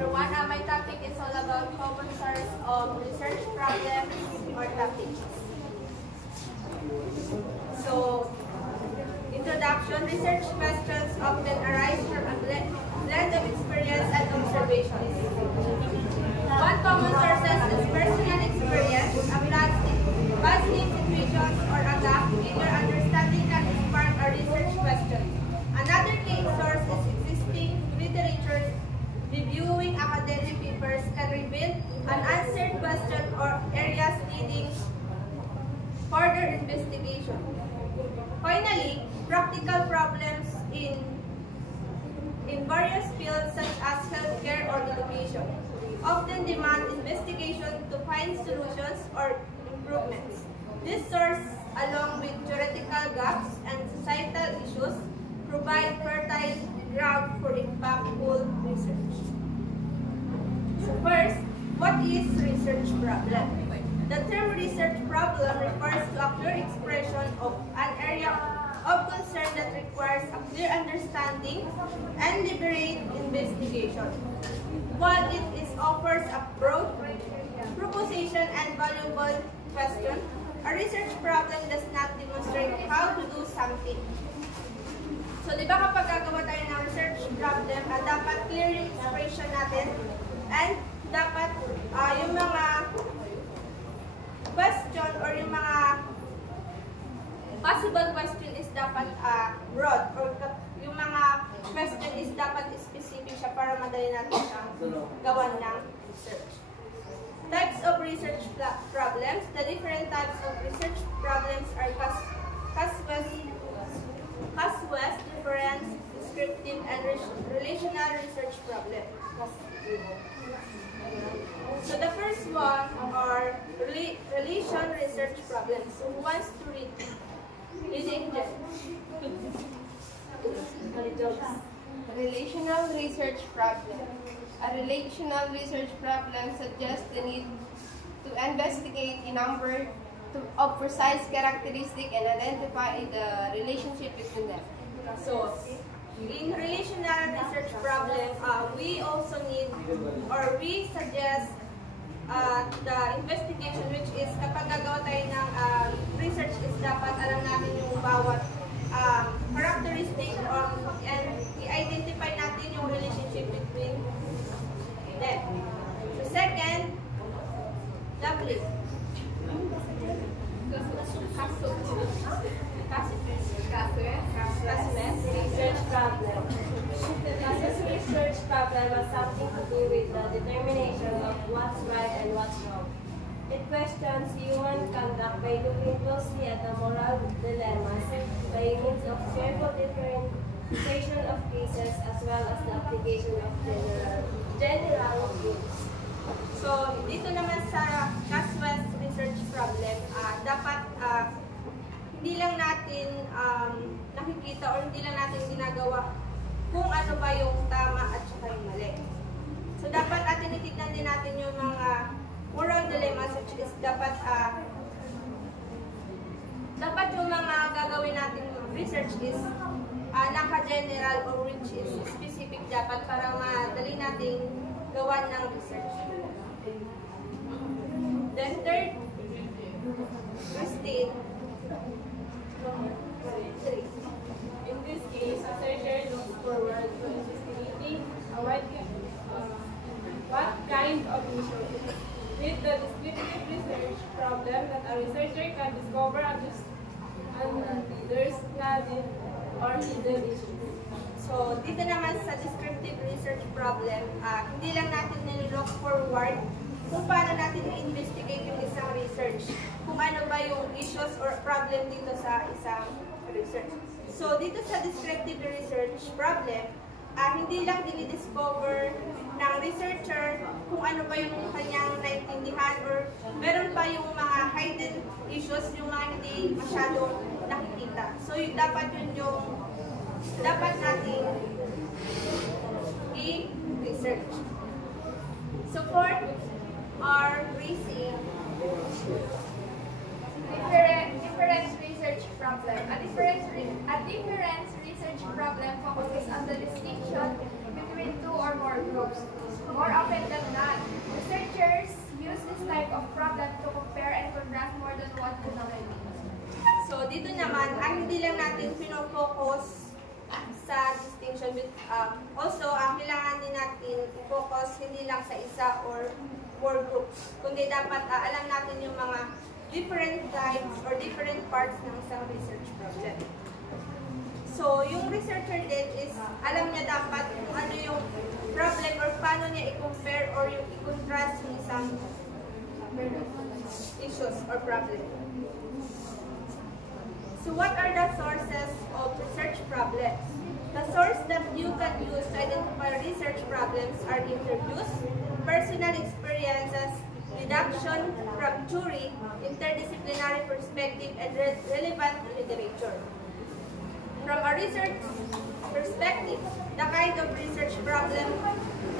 everyone. My topic is all about common source of research problems or topics. So, introduction. Research questions often arise from a blend of experience and observation. One common source is personal experience, a puzzling situations or a gap in your understanding that spark a research question. Another key source is existing literature. Reviewing academic papers can reveal unanswered questions or areas needing further investigation. Finally, practical problems in various fields such as healthcare or education often demand investigation to find solutions or improvements. This source, along with theoretical gaps and societal issues, provide fertile ground for impactful research. So first, what is research problem? The term research problem refers to a clear expression of an area of concern that requires a clear understanding and deliberate investigation. While it offers a broad proposition and valuable question, a research problem does not demonstrate how to do something. So, di ba kapag gagawa tayo ng research problem, dapat clear yung expression natin and dapat yung mga question or yung mga possible question is dapat broad or yung mga question is dapat specific siya para madali natin siyang gawan ng research. Types of research problems. The different types of research problems are casual, difference, descriptive, and relational research problems. So the first one are relation research problems. So who wants to read? Relational research problem. A relational research problem suggests the need to investigate a number of precise characteristics and identify the relationship between them. So, in relational research problem, we also need or we suggest the investigation, which is kapag gagawa tayo ng research is dapat alam natin yung bawat characteristic and i-identify natin yung relationship between them. So second, doubling. Casual research problem. Casual research problem has something to do with the determination of what's right and what's wrong. It questions human conduct by looking closely at the moral dilemmas by means of careful differentiation of cases as well as the application of general rules. So, dito naman sa casual research problem, dapat hindi lang natin nakikita or hindi lang natin ginagawa kung ano ba yung tama at saka yung mali. So, dapat tinitignan din natin yung mga moral dilemmas, which is dapat yung mga gagawin natin research is naka-general or which is specific dapat para madali nating gawan ng research. Then third, Christine. In this case, a researcher looks forward to investigating what kind of issue. With the descriptive research problem that a researcher can discover understanding or hidden issues. So, dito naman sa descriptive research problem, hindi lang natin nililook forward kung paano natin i-investigate yung isang research, kung ano ba yung issues or problem dito sa isang research. So, dito sa descriptive research problem, hindi lang dinidiscover ng researcher kung ano ba yung kanyang naintindihan or meron pa yung mga hidden issues, yung mga hindi masyadong nakikita. So, dapat yun yung dapat natin i-research. So, fourth are raising Difference research problem. A difference research problem focuses on the distinction between two or more groups. More hindi lang natin pinofocus sa distinction. Also, kailangan din natin i-focus hindi lang sa isa or more groups, kundi dapat alam natin yung mga different types or different parts ng isang research problem. So, yung researcher din is alam niya dapat kung ano yung problem or paano niya i-compare or yung i-contrast yung isang issues or problem. So, what are the sources of research problems? The source that you can use to identify research problems are interviews, personal experiences, deduction from theory, interdisciplinary perspective, and relevant literature. From a research perspective, the kind of research problem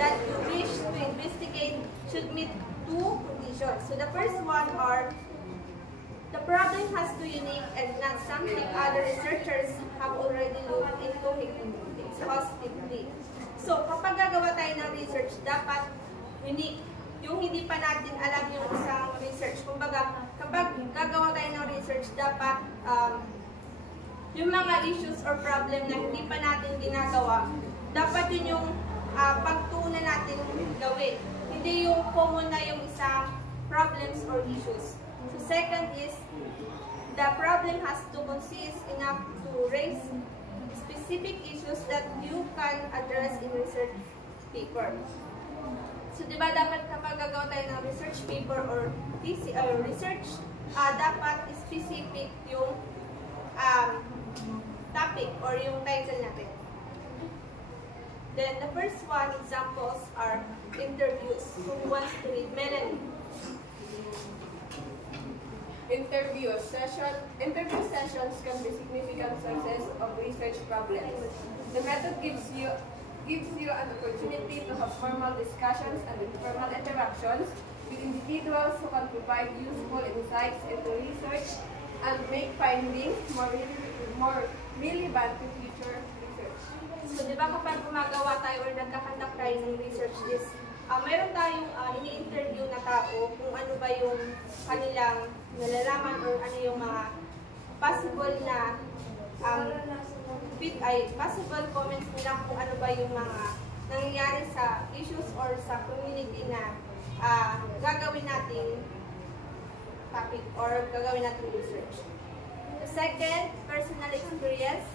that you wish to investigate should meet two conditions. So the first one are the problem has to be unique and not something other researchers have already looked into exhaustively. So, kapag gagawa tayo ng research, dapat unique. Yung hindi pa natin alam yung isang research. Kumbaga, kapag gagawa tayo ng research, dapat yung mga issues or problem na hindi pa natin ginagawa, dapat yun yung pagtuunan natin gawin. Hindi yung common na yung isang problems or issues. So second is, the problem has to consist enough to raise specific issues that you can address in research paper. So diba dapat kapag gagawa tayo ng research paper or research, dapat specific yung topic or yung title natin. Then the first one examples are interviews. Who wants to read? Melanie. Interview sessions can be significant sources of research problems. The method gives you an opportunity to have formal discussions and informal interactions with individuals who can provide useful insights into research and make findings more relevant to future research. So, di ba kapag gumagawa tayo or nagkakandak tayo ng research is, mayroon tayong ini-interview na tao kung ano ba yung kanilang nalalaman or ano yung mga possible na possible comments nila kung ano ba yung mga nangyayari sa issues or sa community na gagawin natin topic or gagawin natin research. The second, personal experience.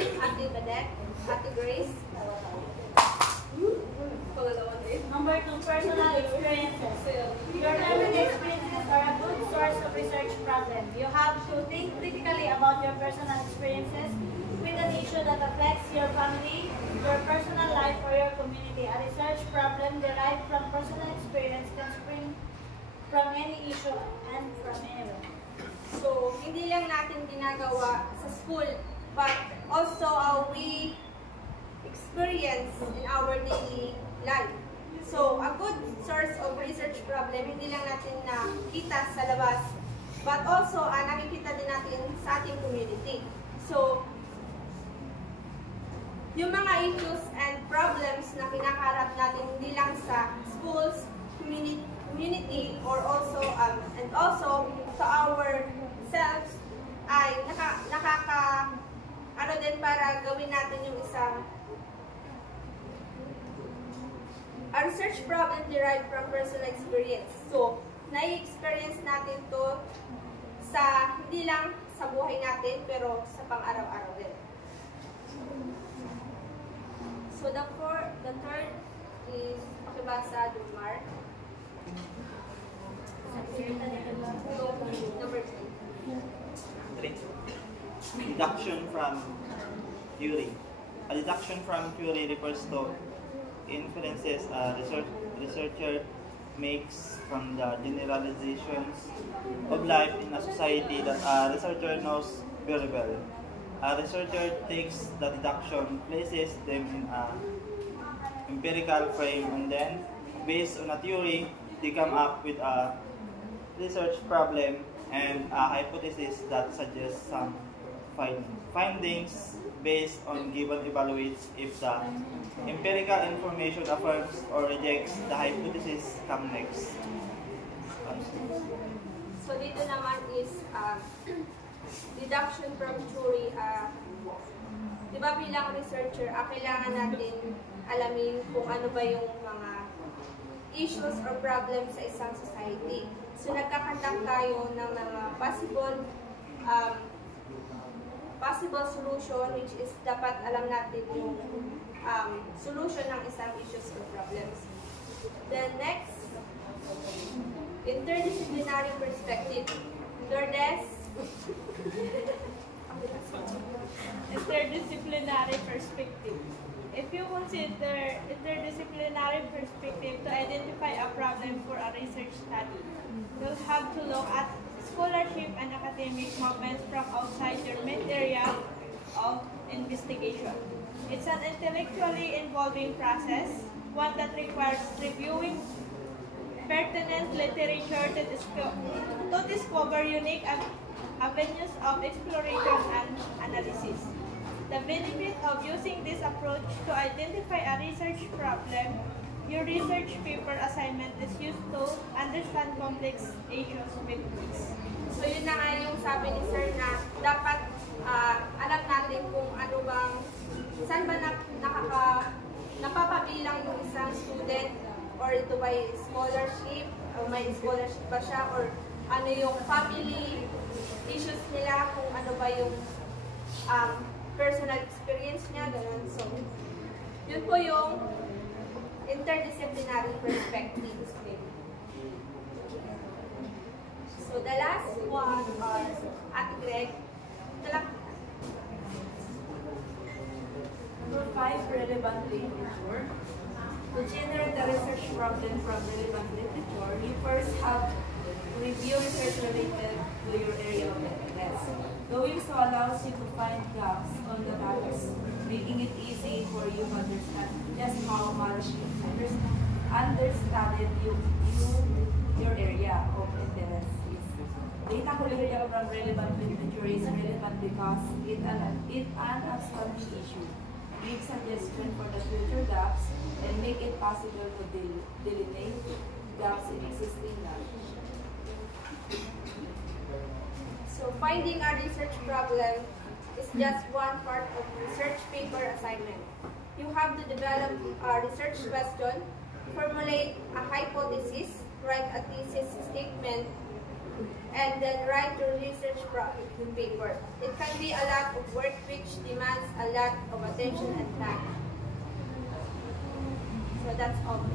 Ate Badek, Ate Grace. Number 2, personal experiences. Your learning experiences are a good source of research problem. You have to think critically about your personal experiences with an issue that affects your family, your personal life, or your community. A research problem derived from personal experience can spring from any issue and from anywhere. So, hindi lang natin ginagawa sa school, but also we experience in our daily life. So, a good source of research problem, hindi lang natin nakita sa labas, but also nakikita din natin sa ating community. So, yung mga issues and problems na kinakaharap natin hindi lang sa schools, community, or also and also to ourselves ay ano din para gawin natin yung isang a research problem derived from personal experience. So, nai-experience natin to sa hindi lang sa buhay natin pero sa pang-araw-araw din. So, the third is pakibasa Dumar. Number 3. Deduction from theory. A deduction from theory refers to inferences a researcher makes from the generalizations of life in a society that a researcher knows very well. A researcher takes the deduction, places them in an empirical frame, and then, based on a theory, they come up with a research problem and a hypothesis that suggests some findings based on given evaluates. If the empirical information affirms or rejects, the hypothesis come next. So dito naman is deduction from theory, di ba bilang researcher, kailangan natin alamin kung ano ba yung mga issues or problems sa isang society. So, nagkakandak tayo ng mga possible solution, which is dapat alam natin yung solution ng isang issues or problems. Then next, interdisciplinary perspective. Lourdes? Interdisciplinary perspective. If you consider interdisciplinary perspective to identify a problem for a research study, you'll have to look at scholarship and academic movements from outside your main area of investigation. It's an intellectually involving process, one that requires reviewing pertinent literature to discover unique avenues of exploration and analysis. The benefit of using this approach to identify a research problem, your research paper assignment is used to understand complex issues with ease. So yun na nga yung sabi ni Sir na dapat alam natin kung ano bang, saan ba napapabilang yung isang student, or ito ba yung scholarship, o may scholarship ba siya, or ano yung family issues nila, kung ano ba yung personal experience niya, gano'n. So, yun po yung interdisciplinary perspective. So, the last one are Ate Greg. Number 5, relevant literature. To generate the research problem from relevant literature, you first have to review research related to your area of interest. Doing so allows you to find gaps on the topics, making it easy for you to understand just how much understudied your area of interest is. Data collected from relevant literature is relevant because it's an outstanding issue. Give suggestions for the future gaps and make it possible to delineate gaps in existing knowledge. So, finding a research problem is just one part of research paper assignment. You have to develop a research question, formulate a hypothesis, write a thesis statement, and then write your research paper. It can be a lot of work which demands a lot of attention and time. So that's all.